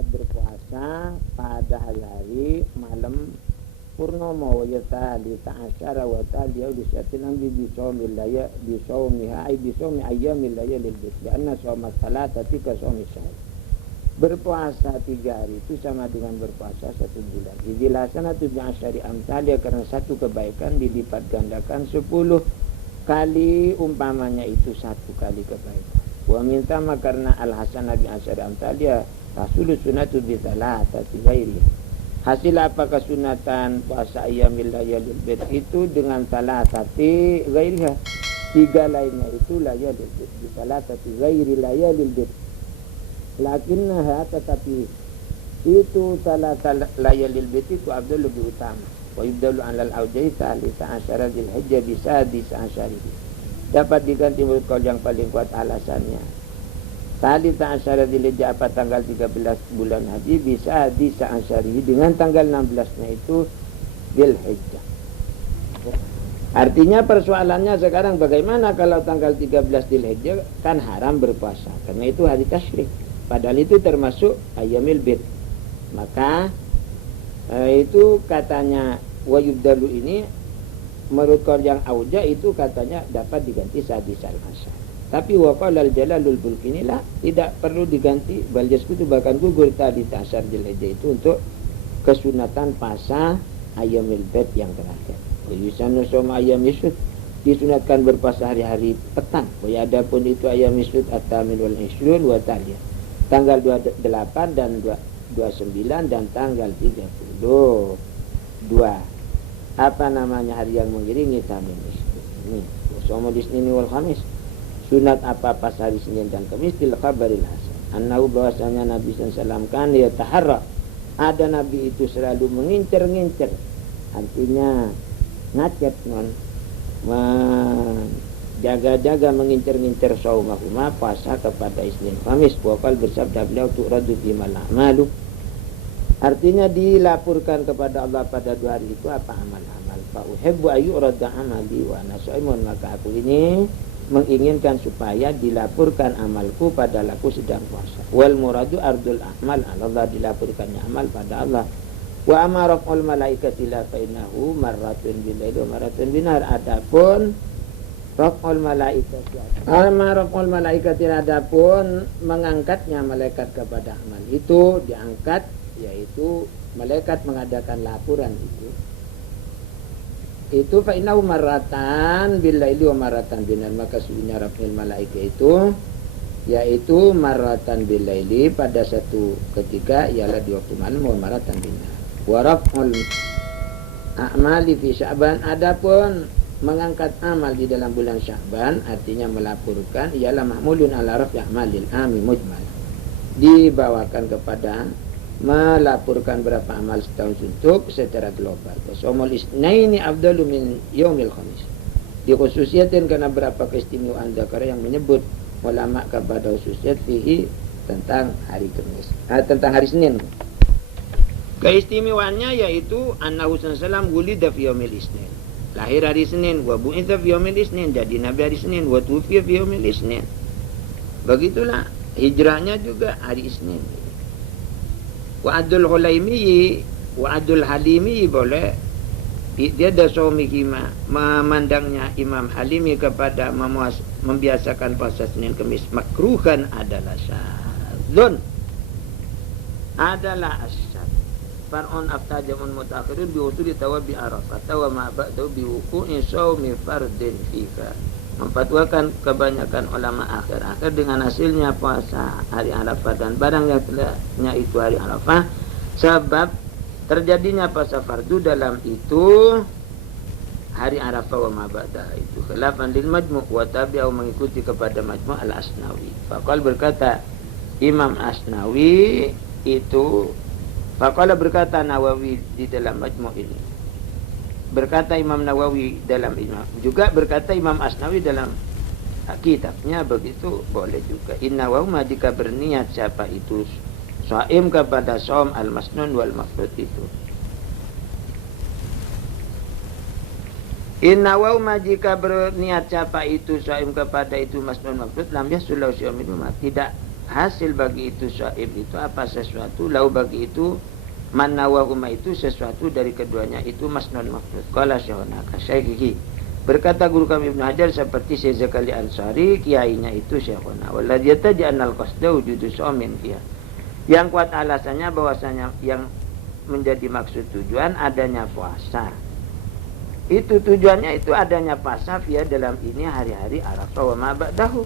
sunat berpuasa pada hari-hari malam purnomo wa tali ta'asyara wa tali yaudisatin ambi bisawmil laya bisawmiha ay bisawmi ayyamil layalil bid karena shawmat salatati ka shawmi syahr. Berpuasa 3 hari itu sama dengan berpuasa 1 bulan. Dijelaskan itu bi'asyari amsalia karena satu kebaikan dilipat gandakan 10 kali, umpamanya itu 1 kali kebaikan. Wa mintama karena al-hasanah bi'asyari amsalia rasulul sunatu bithalatati ghairi. Hasil apakah sunatan puasa ayyamil layalil bid itu dengan salatati ghairiha, 3 lainnya itu layalil bid, salatati ghairi layalil bid. Lakinnaha tetapi itu salat layalil bid itu abdul lebih utama. Wa yubdalu alal aujai salisa asyara dzulhijjah bisa disasyari. Dapat diganti menurut kaul yang paling kuat alasannya. Salisa asyara dzulhijjah apa tanggal 13 bulan haji bisa disasyari dengan tanggal 16-nya itu dzulhijjah. Artinya persoalannya sekarang bagaimana kalau tanggal 13 dzulhijjah kan haram berpuasa karena itu hari tasyrik. Padahal itu termasuk ayyamil bid. Maka itu katanya wa yubdalu ini menurut qaul yang auja itu katanya dapat diganti sadisal asar. Tapi wa qala al-jalalul bulkini lah tidak perlu diganti bal yaskutu bahkan gugur tadi tasar dzulhijjah itu untuk kesunatan puasa ayyamil bid yang terakhir. Wa yusanu soma ayyam yusud disunatkan berpuasa hari-hari petang. Wa adapun itu ayyam yusud at-tamin wal ishrun wa taliyah. Tanggal 28 dan 29 dan tanggal 32 apa namanya hari yang mengiringi tamin ini somul isnin wal khamis. Sunat apa pas hari Senin dan Kamis til khabaril hasan annahu bahwasanya Nabi sallallahu kan ya taharra ada Nabi itu selalu mengincer-ngincer artinya ngacet jaga-jaga mengincar-ngincar saumahuma puasa kepada Isnin Kamis. Wakal bersabda beliau tu'radu bimal a'malu artinya dilaporkan kepada Allah pada 2 hari itu apa amal-amal. Fa uhibbu ayyurada amali wa ana shaimun maka aku ini menginginkan supaya dilaporkan amalku pada aku sedang puasa. Wal muradu ardul a'mal Allah dilaporkannya amal pada Allah. Wa amarul malaikati la fainahu marratun bil laili wa marratun binar. Adapun Raf'ul malaikati adapun mengangkatnya malaikat kepada amal itu diangkat yaitu malaikat mengadakan laporan itu fa innahu marratan bil laili wa marratan binar maka sesungguhnya Raf'ul malaikat itu yaitu marratan bil laili pada satu ketika ialah di waktu malam wa marratan binar. Wa raf'ul a'mali fi Sya'ban adapun mengangkat amal di dalam bulan Sya'ban artinya melaporkan ialah mahmulun ala raf'i amalil ami mujmal dibawakan kepada melaporkan berapa amal setahun untuk secara global. Somul isnaini afdalu min yaumil khamis dikhususiatin karena berapa keistimewaan zakar yang menyebut ulama kepada khususiat fihi tentang hari Kamis tentang hari Senin. Keistimewaannya yaitu annahu sallallahu wulida fi yaumil isnin lahir hari Senin wa bu'itsa fi yaumil isnin jadi nabi hari Senin wa tufiya fi yaumil isnin. Begitulah hijrahnya juga hari Isnin. Wa adul hulaimi wa adul halimi boleh dia ada suami memandangnya Imam Halimi kepada membiasakan puasa Senin Kamis makruhan adalah syadzun adalah asyad far'un aftajamun mutakhirun biwusuli tawabi arafah wa ma ba'dahu biwuku'i sawmi fardin fika. Memfatwakan kebanyakan ulama akhir-akhir dengan hasilnya puasa hari Arafah dan barang yang telahnya itu hari Arafah sebab terjadinya puasa fardu dalam itu hari Arafah wa ma ba'dahu itu khilafan lil majmu' wa tabi'u mengikuti kepada majmu' al-Asnawi. Faqal berkata Imam Asnawi itu Faqala berkata Nawawi di dalam majmu' ini. Berkata Imam Nawawi dalam Imam. Juga berkata Imam Asnawi dalam kitabnya begitu boleh juga. Inna wa jika berniat siapa itu shaim kepada shaum al-masnun wal mafrud itu. Inna wa jika berniat siapa itu shaim kepada itu masnun mafrud lam yasul lahu syaumin tidak hasil bagi itu syaib itu apa sesuatu, lau bagi itu manawahuma itu sesuatu dari keduanya itu masnun mafrud. Qala Syekhuna Kasyaihi, berkata guru kami Ibnu Hajar seperti Syekh Zakali Ansari, kiainya itu Syekhuna. Waladhi yatajanal qasda wujudu shaumin fiha. Yang kuat alasannya bahwasanya yang menjadi maksud tujuan adanya puasa. Itu tujuannya itu adanya puasa via dalam ini hari-hari Arafah wa ma ba'dahu.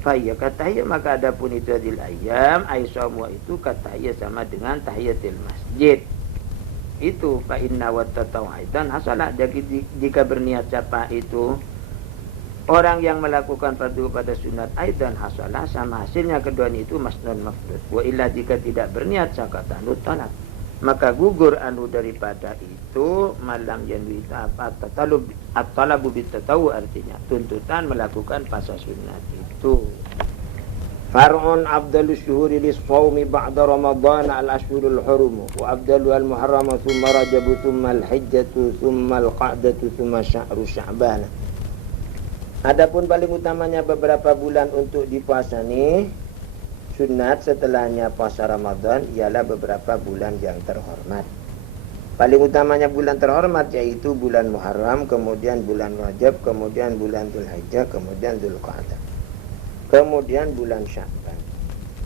Fa ya katahiyah, maka adapun itu adil ayam aisyamwa itu katahiyah sama dengan tahiyatul masjid. Itu fa inna wa tatawaidan hasalah, jika berniat siapa itu orang yang melakukan fardu pada sunat aidan hasalah, sama hasilnya keduanya itu masnun mafrud. Wa illa jika tidak berniat sakata talak, maka gugur anu daripada itu malam yanwi apa at-talabu bitatawu, artinya tuntutan melakukan puasa sunat itu. Far'un afdalus syuhuri lis-shaumi ba'da ramadhan al-ashhurul hurum wa afdalu al-muharram thumma rajab thumma al-hijjatu thumma al-qa'datu thumma syahru sya'ban. Adapun paling utamanya beberapa bulan untuk dipuasani sunat setelahnya puasa Ramadan ialah beberapa bulan yang terhormat. Paling utamanya bulan terhormat yaitu bulan Muharram, kemudian bulan Rajab, kemudian bulan Dzulhijjah, kemudian Dzulqa'dah, kemudian bulan Sya'ban,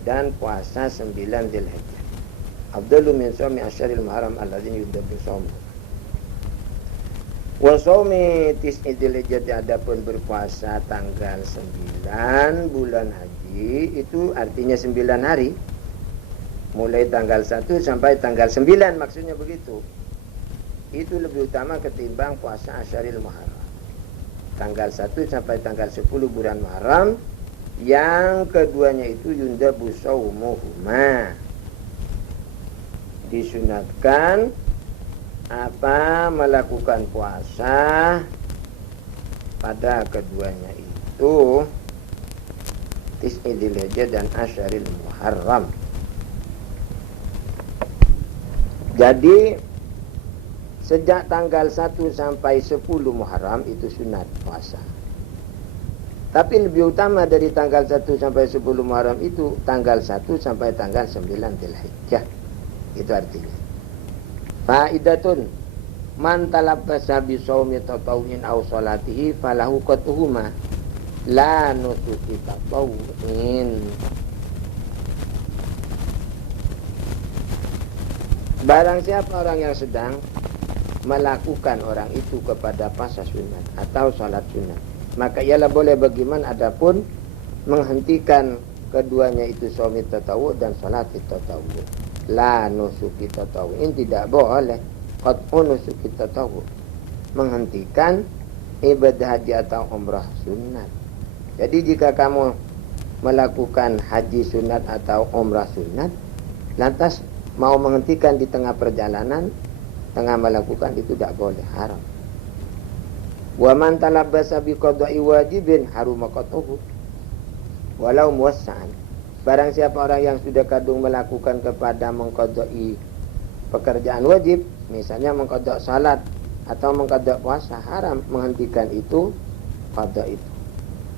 dan puasa 9 Dzulhijjah. Afdalu min shaumi asyaril Muharram alladzina yudabbu shaum. Wa shaumi tis'i Dzulhijjah, adapun berpuasa tanggal 9 bulan haji itu artinya 9 hari, mulai tanggal 1 sampai tanggal 9, maksudnya begitu. Itu lebih utama ketimbang puasa asyaril Muharram, tanggal 1 sampai tanggal 10 bulan Muharram. Yang keduanya itu yundabu shaumuhuma, disunatkan apa melakukan puasa pada keduanya itu tis'i Dzulhijjah dan asyaril Muharram. Jadi sejak tanggal 1 sampai 10 Muharram itu sunat puasa. Tapi lebih utama dari tanggal 1 sampai 10 Muharram itu tanggal 1 sampai tanggal 9 Dzulhijjah. Itu artinya. Faidatun man talabbasa bi shaumi tatawwu'in aw salatihi falahu qatuhuma la nusuki tatawwu'in. Barang siapa orang yang sedang melakukan orang itu kepada puasa sunat atau salat sunat, maka ialah boleh bagaimana adapun menghentikan keduanya itu shaumi tatawu dan salat tatawu. La nusuki tatawu'in, tidak boleh qat'u nusuki tatawu, menghentikan ibadah haji atau umrah sunat. Jadi jika kamu melakukan haji sunat atau umrah sunat, lantas mau menghentikan di tengah perjalanan, tengah melakukan, itu tidak boleh, haram. Wa man talabbasa bi qada'i wajibin haruma qat'uhu walau muwassa'an. Barang siapa orang yang sudah kadung melakukan kepada mengqada'i pekerjaan wajib, misalnya mengqada' salat atau mengqada' puasa, haram menghentikan itu qada' itu,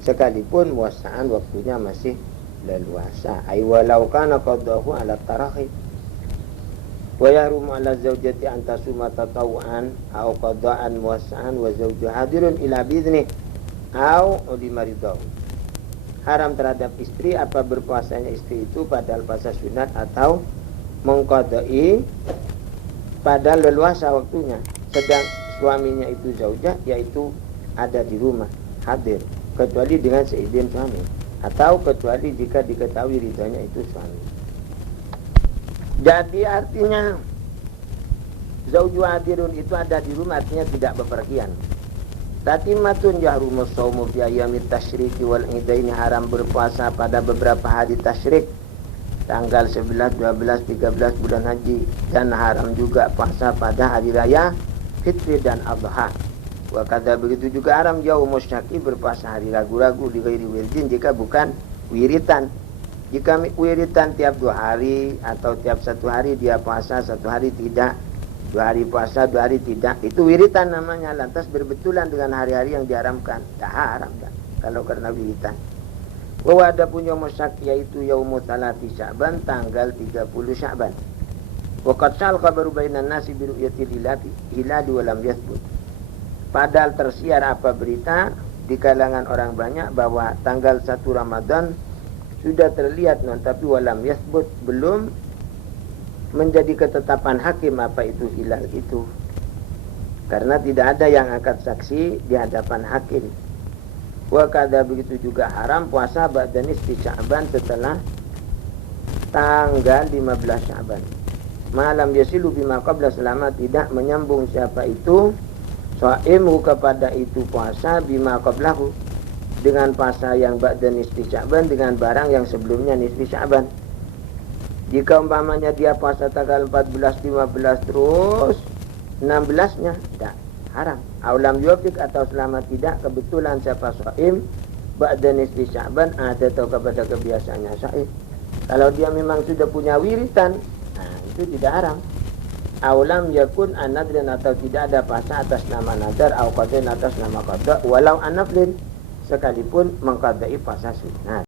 sekalipun muwassa'an waktunya masih leluasa. Ay walau kana qada'hu ala tarahi. Wa yahrumu ala zawjati an tasuma tatawu'an aw qada'an muwassa'an wa zawju hadirun ila bidni aw limaridahu. Haram terhadap istri apa berpuasanya istri itu padahal puasa sunat atau mengqada'i padahal leluasa waktunya, sedang suaminya itu zaujah, yaitu ada di rumah, hadir, kecuali dengan seizin suami atau kecuali jika diketahui ridhonya itu suami. Jadi artinya zauju hadirun itu ada di rumah, artinya tidak bepergian. Tatimatun yahrumus shaumu fi ayyamit tasyriki wal idaini, haram berpuasa pada beberapa hari tasyrik, tanggal 11, 12, 13 bulan haji, dan haram juga puasa pada hari raya fitri dan adha. Wa kadza, begitu juga haram yaumus syaki, berpuasa hari ragu-ragu di ghairi wirdin, jika bukan wiritan. Jika wiritan tiap 2 hari atau tiap 1 hari dia puasa, 1 hari tidak, 2 hari puasa, 2 hari tidak, itu wiritan namanya. Lantas berbetulan dengan hari-hari yang diharamkan, tak haram kan kalau karena wiritan. Wa ada pun yaum syak yaitu yaumut talati Sya'ban tanggal 30 Sya'ban. Wa qad sal khabaru bainan nasi bi ru'yatil hilali wa lam yathbut. Padahal tersiar apa berita di kalangan orang banyak bahwa tanggal 1 Ramadan sudah terlihat tapi walam yathbut, belum menjadi ketetapan hakim apa itu hilal itu. Karena tidak ada yang angkat saksi di hadapan hakim. Wa kada begitu juga haram puasa ba'da nisfi Sya'ban setelah tanggal 15 Sya'ban. Malam yasilu bima qabla selama tidak menyambung siapa itu sha'imu kepada itu puasa bima qablahu dengan puasa yang ba'da nisfi Sya'ban dengan barang yang sebelumnya nisfi Sya'ban. Jika umpamanya dia puasa tanggal 14, 15 terus 16-nya tidak haram. Aulam yufik atau selama tidak kebetulan siapa shaim ba'da nisfi Sya'ban ada atau kepada kebiasaannya shaim. Kalau dia memang sudah punya wiritan, nah itu tidak haram. Aulam yakun anadrin atau tidak ada puasa atas nama nadar atau qadin atas nama qada walau anaflin sekalipun mengqadai puasa sunat.